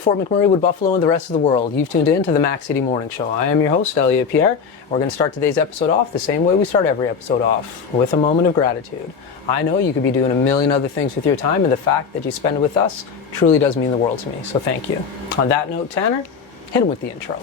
Fort McMurray, Wood Buffalo, and the rest of the world. You've tuned in to the Mac City Morning Show. I am your host, Elliot Pierre. We're going to start today's episode off the same way we start every episode off, with a moment of gratitude. I know you could be doing a million other things with your time, and the fact that you spend it with us truly does mean the world to me, so thank you. On that note, Tanner, hit him with the intro.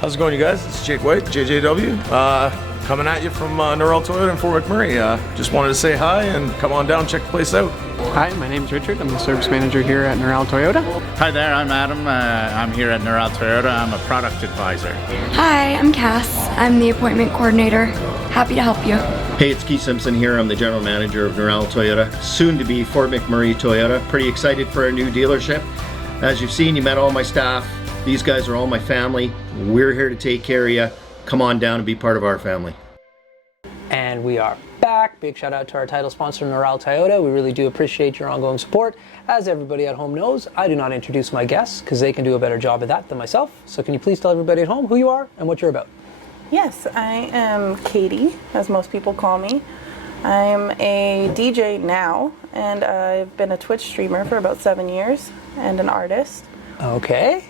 How's it going, you guys? It's Jake White, JJW, coming at you from Norrell Toyota in Fort McMurray. Just wanted to say hi and come on down, check the place out. Hi, my name's Richard. I'm the service manager here at Norrell Toyota. Hi there, I'm Adam. I'm here at Norrell Toyota. I'm a product advisor. Hi, I'm Cass. I'm the appointment coordinator. Happy to help you. Hey, it's Keith Simpson here. I'm the general manager of Norrell Toyota, soon to be Fort McMurray Toyota. Pretty excited for our new dealership. As you've seen, you met all my staff. These guys are all my family. We're here to take care of you. Come on down and be part of our family. And we are back. Big shout out to our title sponsor, Norrell Toyota. We really do appreciate your ongoing support. As everybody at home knows, I do not introduce my guests because they can do a better job of that than myself. So can you please tell everybody at home who you are and what you're about? Yes, I am Katie, as most people call me. I'm a DJ now, and I've been a Twitch streamer for about 7 years, and an artist. Okay.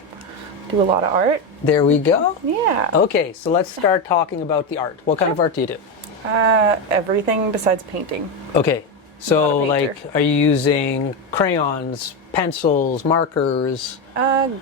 Do a lot of art. There we go. Yeah. Okay, so let's start talking about the art. What kind of art do you do? Everything besides painting. Okay, so I'm not a painter. like, are you using crayons, pencils, markers?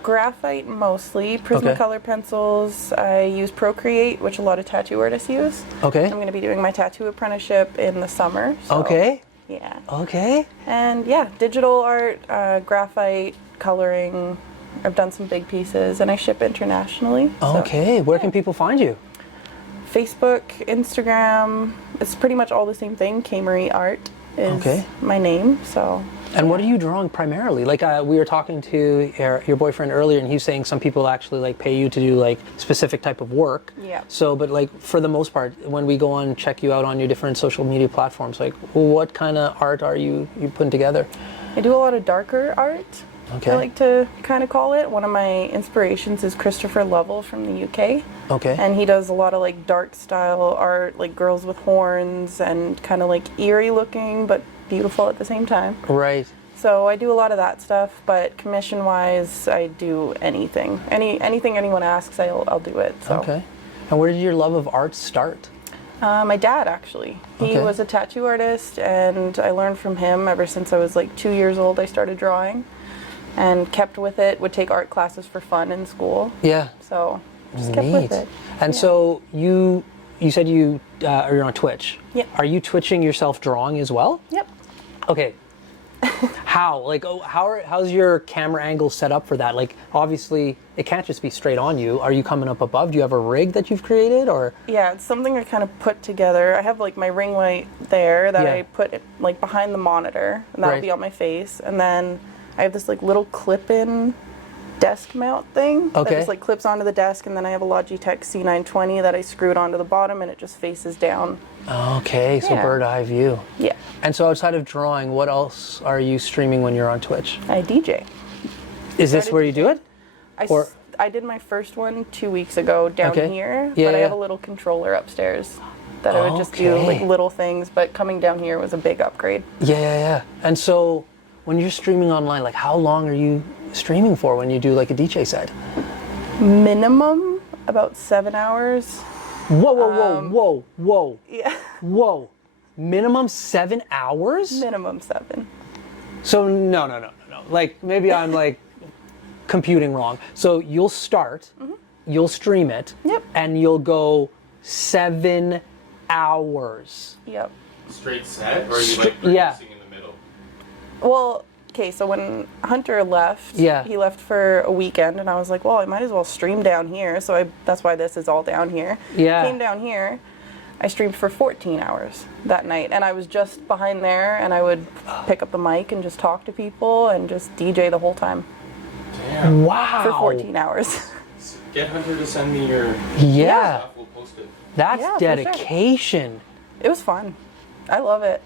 Graphite mostly, Prismacolor pencils. I use Procreate, which a lot of tattoo artists use. Okay. I'm going to be doing my tattoo apprenticeship in the summer. So, Okay. Yeah. Okay. And yeah, digital art, graphite, coloring. I've done some big pieces, and I ship internationally. So. Okay, where can people find you? Facebook, Instagram, it's pretty much all the same thing. K-Marie Art is my name, so. And what are you drawing primarily? Like we were talking to your boyfriend earlier, and he was saying some people actually like pay you to do like specific type of work. Yeah. So, but like for the most part, when we go on check you out on your different social media platforms, like what kind of art are you putting together? I do a lot of darker art. Okay. I like to kind of call it. One of my inspirations is Christopher Lovell from the UK. Okay. And he does a lot of like dark style art, like girls with horns and kind of like eerie looking, but beautiful at the same time. Right. So I do a lot of that stuff, but commission wise, I do anything. Anything anyone asks, I'll do it. So. Okay. And where did your love of art start? My dad, actually. He was a tattoo artist, and I learned from him ever since I was like 2 years old. I started drawing and kept with it, would take art classes for fun in school. Yeah. So just kept with it. And so you said you're on Twitch. Yep. Are you twitching yourself drawing as well? Yep. Okay. How? Like, how's your camera angle set up for that? Like, obviously, it can't just be straight on you. Are you coming up above? Do you have a rig that you've created, or? Yeah, it's something I kind of put together. I have like my ring light there that I put like behind the monitor, and that'll be on my face. And then I have this like little clip-in desk mount thing that just like clips onto the desk, and then I have a Logitech C920 that I screwed onto the bottom, and it just faces down. Okay, so bird eye view. Yeah. And so outside of drawing, what else are you streaming when you're on Twitch? I DJ. Is this where you do it? I did my first one 2 weeks ago down here, Yeah, but I have a little controller upstairs that I would just do like little things, but coming down here was a big upgrade. Yeah. And so when you're streaming online, like how long are you streaming for when you do like a DJ set? Minimum about 7 hours. Whoa. Yeah. Whoa. Minimum 7 hours? Minimum 7. So no. Like maybe I'm like computing wrong. So you'll start, you'll stream it, and you'll go 7 hours. Yep. Straight set, or are you like producing in the middle? Well, okay, so when Hunter left, he left for a weekend, and I was like, well, I might as well stream down here. So that's why this is all down here. Yeah. Came down here. I streamed for 14 hours that night, and I was just behind there, and I would pick up the mic and just talk to people and just DJ the whole time. Damn. Wow. For 14 hours. Get Hunter to send me your Yeah. stuff, we'll post it. That's Yeah, for sure. dedication. It was fun. I love it.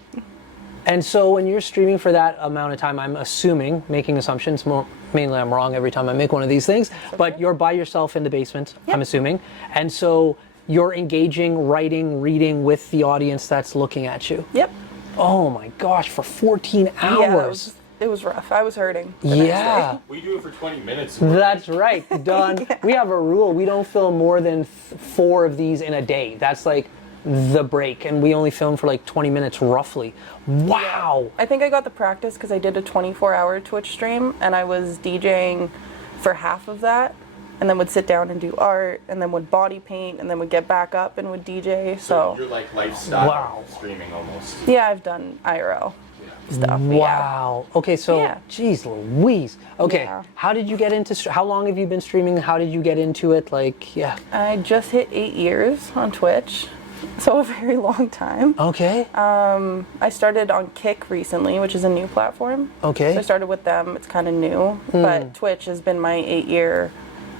And so when you're streaming for that amount of time, I'm assuming, making assumptions, mainly I'm wrong every time I make one of these things, but you're by yourself in the basement, Yep. I'm assuming. And so you're engaging, writing, reading with the audience that's looking at you. Yep. Oh my gosh, for 14 hours. Yeah, it was rough. I was hurting. the next Yeah. day. We do it for 20 minutes. That's right, done. We have a rule, we don't film more than 4 of these in a day. That's like the break, and we only film for like 20 minutes roughly. Wow. I think I got the practice because I did a 24-hour Twitch stream, and I was DJing for half of that, and then would sit down and do art, and then would body paint, and then would get back up and would DJ. So You're like lifestyle Wow. streaming almost. yeah, I've done IRL stuff. but yeah. Wow. Okay, so, Yeah. geez Louise. Okay, Yeah. how did you get into, how long have you been streaming? How did you get into it? Like, yeah. I just hit 8 years on Twitch, so a very long time. Okay. I started on Kick recently, which is a new platform. Okay. So I started with them. It's kind of new, but Twitch has been my 8-year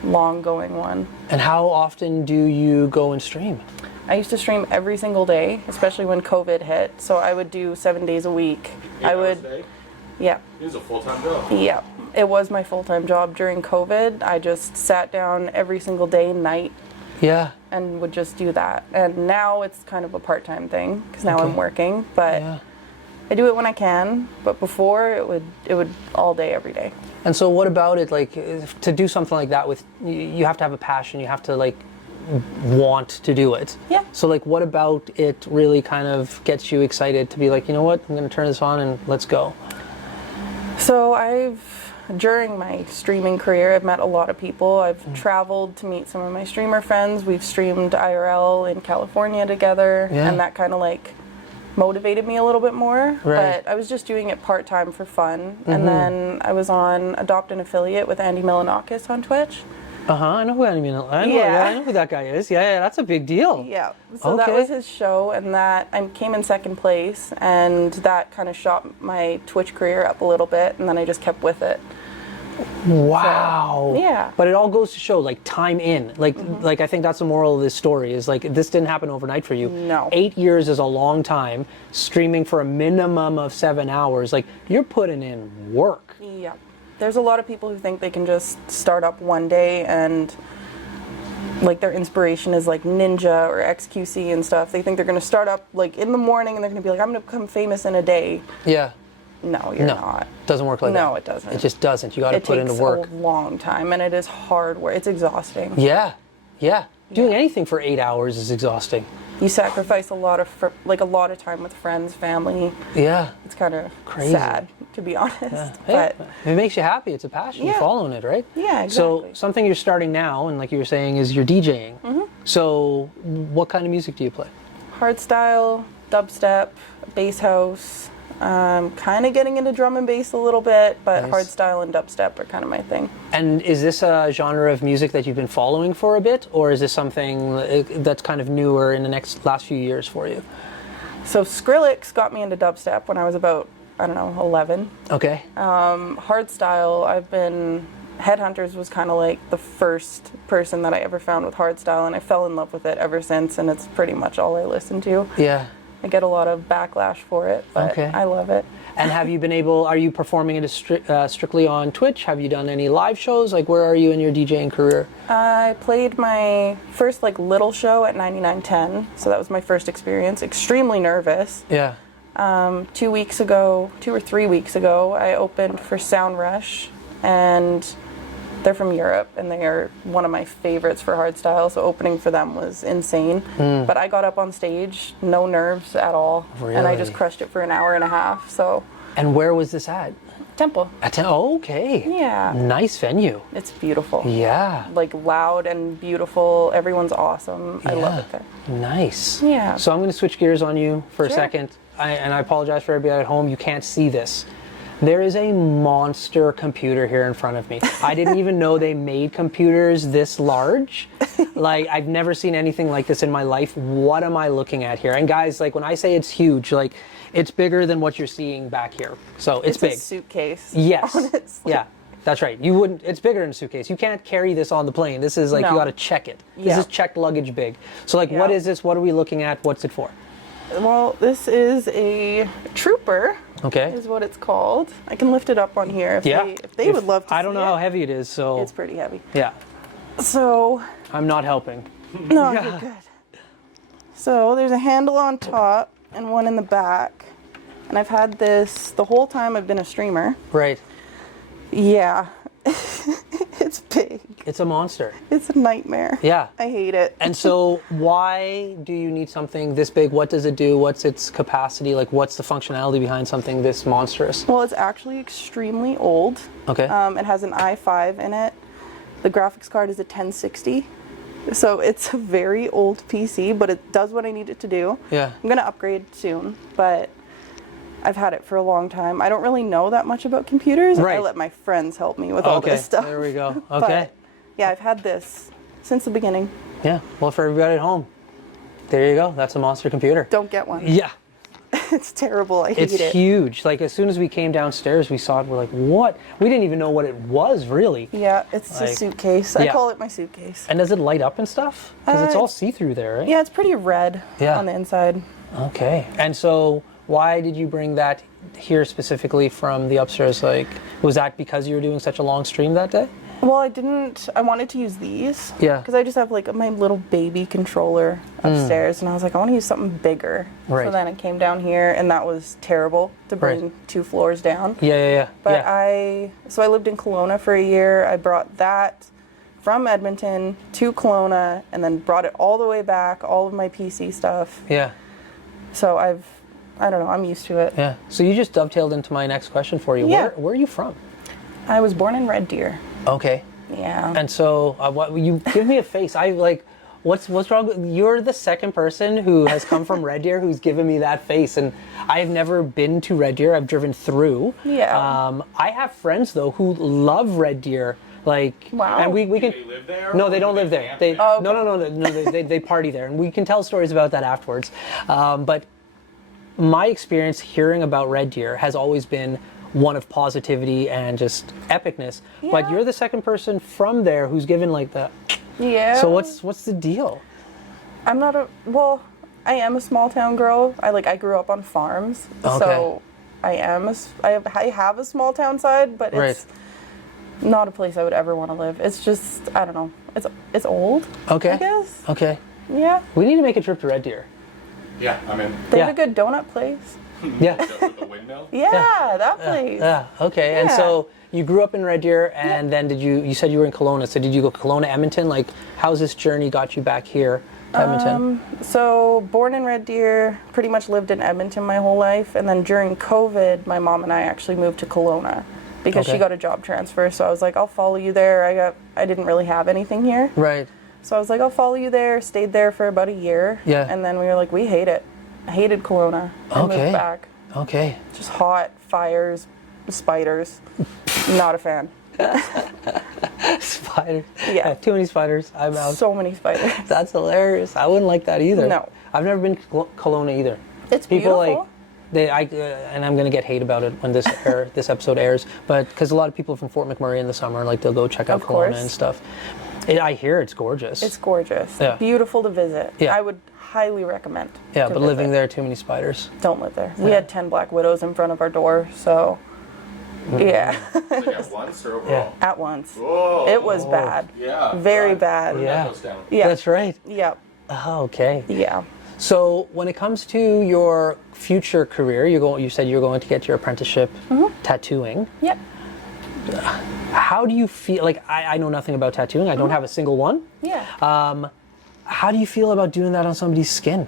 long going one. And how often do you go and stream? I used to stream every single day, especially when COVID hit. So I would do 7 days a week. I would, yeah, It was a full-time job. yeah. It was my full-time job during COVID. I just sat down every single day, night, Yeah. and would just do that. And now it's kind of a part-time thing because now I'm Okay. working. But Yeah. I do it when I can. But before it would all day, every day. And so what about it, like, to do something like that with, you have to have a passion, you have to, like, want to do it. Yeah. So, like, what about it really kind of gets you excited to be like, you know what, I'm going to turn this on and let's go? So during my streaming career, I've met a lot of people. I've traveled to meet some of my streamer friends. We've streamed IRL in California together, Yeah. and that kind of like motivated me a little bit more. Right. But I was just doing it part-time for fun. And then I was on Adopt an Affiliate with Andy Milanakis on Twitch. I know who I mean. I know, Yeah. I know who that guy is. Yeah, that's a big deal. Yeah. So that Okay. was his show, and that I came in second place, and that kind of shot my Twitch career up a little bit, and then I just kept with it. Wow. So, yeah. But it all goes to show, like, time in. Like I think that's the moral of this story is, like, this didn't happen overnight for you. No. 8 years is a long time. Streaming for a minimum of 7 hours. Like, you're putting in work. Yeah. There's a lot of people who think they can just start up one day and like their inspiration is like Ninja or XQC and stuff. They think they're going to start up like in the morning and they're going to be like, I'm going to become famous in a day. Yeah. No, you're No. not. Doesn't work like that. No, it doesn't. It just doesn't. You got to It put takes into work. a long time and it is hard work. It's exhausting. Yeah. Yeah. Doing anything for 8 hours is exhausting. You sacrifice a lot of time with friends, family. Yeah. It's kind of Crazy. sad, to be honest. Hey, But it makes you happy. It's a passion. You're Yeah. following it, right? Yeah, So exactly. something you're starting now, and like you were saying, is you're DJing. Mm-hmm. So what kind of music do you play? hardstyle, dubstep, bass house. Kind of getting into drum and bass a little bit, but Nice. hardstyle and dubstep are kind of my thing. And is this a genre of music that you've been following for a bit, or is this something that's kind of newer in the last few years for you? So Skrillex got me into dubstep when I was about, 11. Okay. Hardstyle, Headhunters was kind of like the first person that I ever found with hardstyle, and I fell in love with it ever since, and it's pretty much all I listen to. Yeah. I get a lot of backlash for it, but Okay. I love it. And have you been are you performing it strictly on Twitch? Have you done any live shows? Like, where are you in your DJing career? I played my first little show at 9910, so that was my first experience. Extremely nervous. Yeah. 2 or 3 weeks ago, I opened for Sound Rush, and they're from Europe, and they are one of my favorites for hardstyle, so opening for them was insane. But I got up on stage, no nerves at all, and I just Really? crushed it for an hour and a half, so And where was this at? Temple. Oh, okay. Yeah. Nice venue. It's beautiful. Yeah. Like loud and beautiful, everyone's awesome. I love it there. Nice. Yeah. So I'm going to switch gears on you for a Sure. second. And I apologize for everybody at home. You can't see this. There is a monster computer here in front of me. I didn't even know they made computers this large. Like, I've never seen anything like this in my life. What am I looking at here? And guys, like, when I say it's huge, like, it's bigger than what you're seeing back here. So it's big. a suitcase. Yes. Honestly. Yeah. That's right. You wouldn't. It's bigger than a suitcase. You can't carry this on the plane. This is like you No. got to check it. This Yeah. is checked luggage big. So like, what Yeah. is this? What are we looking at? What's it for? Well, this is a Trooper. Okay. Is what it's called. I can lift it up on here if Yeah. they would love to. I don't see know how it. heavy it is, so It's pretty heavy. yeah, So I'm not helping. no, you're good. So there's a handle on top and one in the back, and I've had this the whole time I've been a streamer. Right. Yeah, it's big. It's a monster. It's a nightmare. Yeah. I hate it. And so why do you need something this big? What does it do? What's its capacity? Like, what's the functionality behind something this monstrous? Well, it's actually extremely old. Okay. It has an i5 in it. The graphics card is a 1060. So it's a very old PC, but it does what I need it to do. Yeah. I'm going to upgrade soon, but I've had it for a long time. I don't really know that much about computers. Right. I let my friends help me with all Okay, this stuff. there we go. But, Okay. yeah, I've had this since the beginning. Yeah. Well, for everybody at home, there you go. That's a monster computer. Don't get one. Yeah. It's terrible. I hate It's it. huge. Like, as soon as we came downstairs, we saw it. We're like, what? We didn't even know what it was, really. Yeah, it's a Like, suitcase. I yeah. call it my suitcase. And does it light up and stuff? Because it's all see-through there, right? Yeah, it's pretty red Yeah. on the inside. Okay. And so why did you bring that here specifically from the upstairs? Like, was that because you were doing such a long stream that day? Well, I wanted to use these. Yeah. Because I just have like my little baby controller upstairs, and I was like, I want to use something bigger. Right. So then I came down here, and that was terrible to bring Right. 2 floors down. Yeah. But yeah. I lived in Kelowna for a year. I brought that from Edmonton to Kelowna, and then brought it all the way back, all of my PC stuff. Yeah. So I don't know, I'm used to it. Yeah. So you just dovetailed into my next question for you. Yeah. Where are you from? I was born in Red Deer. Okay. Yeah. And so, what you give me a face? I like, what's wrong? You're the second person who has come from Red Deer who's given me that face, and I've never been to Red Deer. I've driven through. Yeah. I have friends though who love Red Deer. Like, Wow. and we can. They live there? No, or they don't live there. camp They there? no. They party there, and we can tell stories about that afterwards. But my experience hearing about Red Deer has always been one of positivity and just epicness. But Yeah. you're the second person from there who's given like the. Yeah. So what's the deal? I'm not I am a small town girl. I grew up on farms. Okay. So I have a small town side, but it's not a place I would ever want to live. It's just, I don't know. It's old. Okay. I guess. Okay. Yeah. We need to make a trip to Red Deer. Yeah, I'm in. They Yeah. have a good donut place. Yeah. With the windmill? Yeah, that place. Yeah. Okay. And Yeah. so you grew up in Red Deer, and then you said you were in Kelowna. So did you go Kelowna, Edmonton? Like, how's this journey got you back here to Edmonton? So born in Red Deer, pretty much lived in Edmonton my whole life, and then during COVID, my mom and I actually moved to Kelowna because Okay. she got a job transfer. So I was like, I'll follow you there. I didn't really have anything here. Right. So I was like, I'll follow you there. Stayed there for about a year. Yeah. And then we were like, we hate it. I hated Kelowna. I Okay. moved back. Okay. Just hot, fires, spiders. Not a fan. Spiders. Yeah. Too many spiders. I'm out. So many spiders. That's hilarious. I wouldn't like that either. No. I've never been to Kelowna either. It's People beautiful. and I'm gonna get hate about it when this this episode airs, but because a lot of people from Fort McMurray in the summer, like they'll go check out Of Kelowna course. and stuff. I hear it's gorgeous. It's gorgeous. Yeah. Beautiful to visit. Yeah. I would highly recommend. yeah, to but living visit. there, too many spiders. Don't live there. We had 10 black widows in front of our door, so yeah, Like at once or overall? at once. Whoa. It was bad. Yeah. Very right. bad. When Yeah. that goes down. Yeah. That's right. Yeah. Oh, okay. Yeah. So when it comes to your future career, you said you're going to get your apprenticeship tattooing. Yep. How do you feel? Like, I know nothing about tattooing. I don't have a single one. Yeah. How do you feel about doing that on somebody's skin?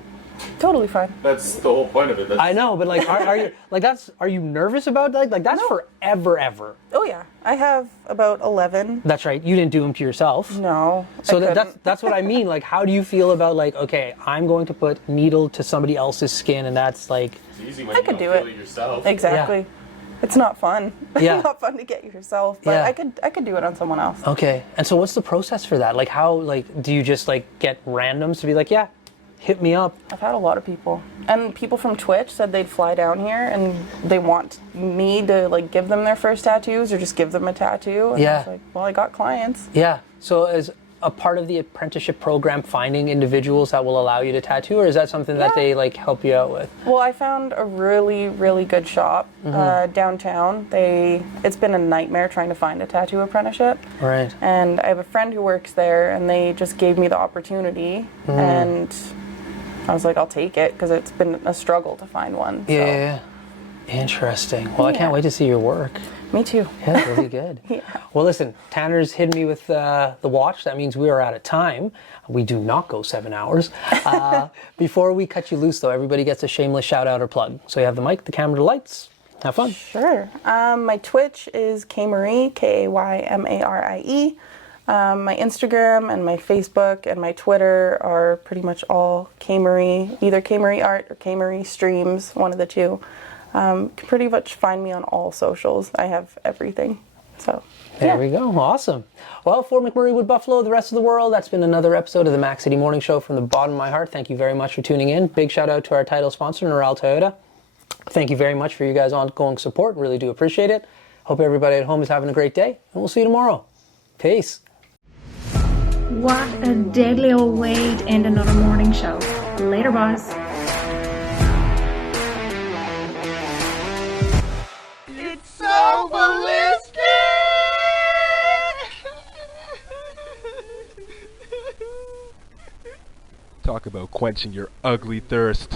Totally fine. That's the whole point of it. That's, I know, but like, are you are you nervous about that? Like that's forever, ever. Oh yeah. I have about 11. That's right. You didn't do them to yourself. No. So I couldn't. that's what I mean. Like, how do you feel about like, okay, I'm going to put needle to somebody else's skin, and that's like, It's easy when I you could don't do feel it. yourself. Exactly. It's not fun. Yeah. It's not fun to get yourself, but Yeah. I could do it on someone else. okay. And so, what's the process for that? Like, how do you just like get randoms to be like, yeah, hit me up? I've had a lot of people, and people from Twitch said they'd fly down here and they want me to like give them their first tattoos or just give them a tattoo. And I Yeah. was like, well, I got clients. Yeah. So as a part of the apprenticeship program finding individuals that will allow you to tattoo, or is that something that they like help you out with? Well, I found a really, really good shop downtown. It's been a nightmare trying to find a tattoo apprenticeship. Right. And I have a friend who works there, and they just gave me the opportunity, and I was like, I'll take it, because it's been a struggle to find one. Yeah. Interesting. Well, I can't wait to see your work. Me too. Yeah, really good. Well, listen, Tanner's hit me with the watch. That means we are out of time. We do not go 7 hours. Before we cut you loose, though, everybody gets a shameless shout out or plug. So you have the mic, the camera, the lights. Have fun. Sure. My Twitch is Kaymarie, Kaymarie. My Instagram and my Facebook and my Twitter are pretty much all Kaymarie, either Kaymarie Art or Kaymarie Streams, one of the two. Can pretty much find me on all socials. I have everything. So there we go. Awesome. Well, Fort McMurray, Wood Buffalo, the rest of the world, that's been another episode of the Mac City Morning Show. From the bottom of my heart, thank you very much for tuning in. Big shout out to our title sponsor, Neural Toyota. Thank you very much for you guys' ongoing support. Really do appreciate it. Hope everybody at home is having a great day, and we'll see you tomorrow. Peace. What a deadly old way to end another morning show. Later, boys. It's so ballistic! Talk about quenching your ugly thirst.